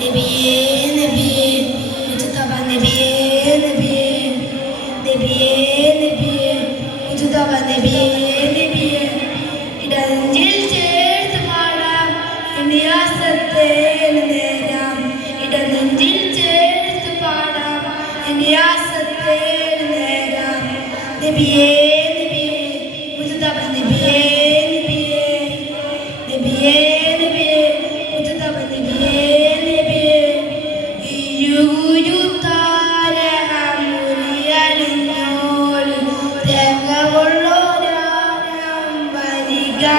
നബിയേ നബിയേ മുജതബ നബിയേ നബിയേ നബിയേ നബിയേ മുജതബ നബിയേ നബിയേ. ഇടഞ്ചിൽ ചേർത്ത് പാടാം ഇനിയാസത്തെ നേരാം. ഇടനെഞ്ചിൽ ചേർത്ത് പാടാം ഇനിയാസത്തെ നേരാം. നബിയേ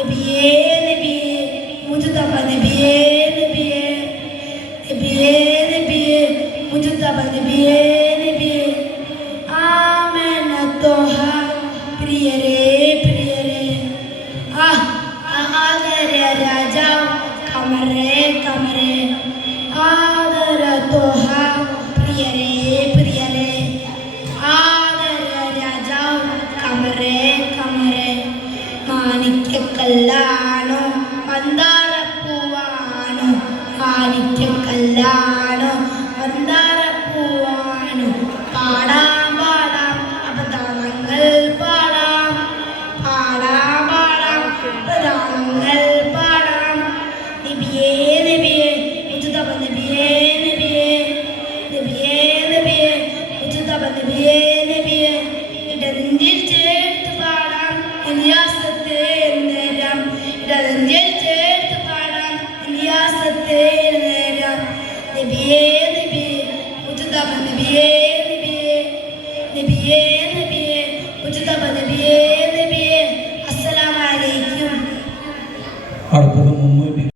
നബിയേ മുജതബ നബിയേ നബിയേ. രാജാവ്. കമറേ കമറേ. നബിയേ നബിയേ നബിയേ നബിയേ. ഉചിതമ നബിയേ നബിയേ. അടുത്തത് മുമ്പ്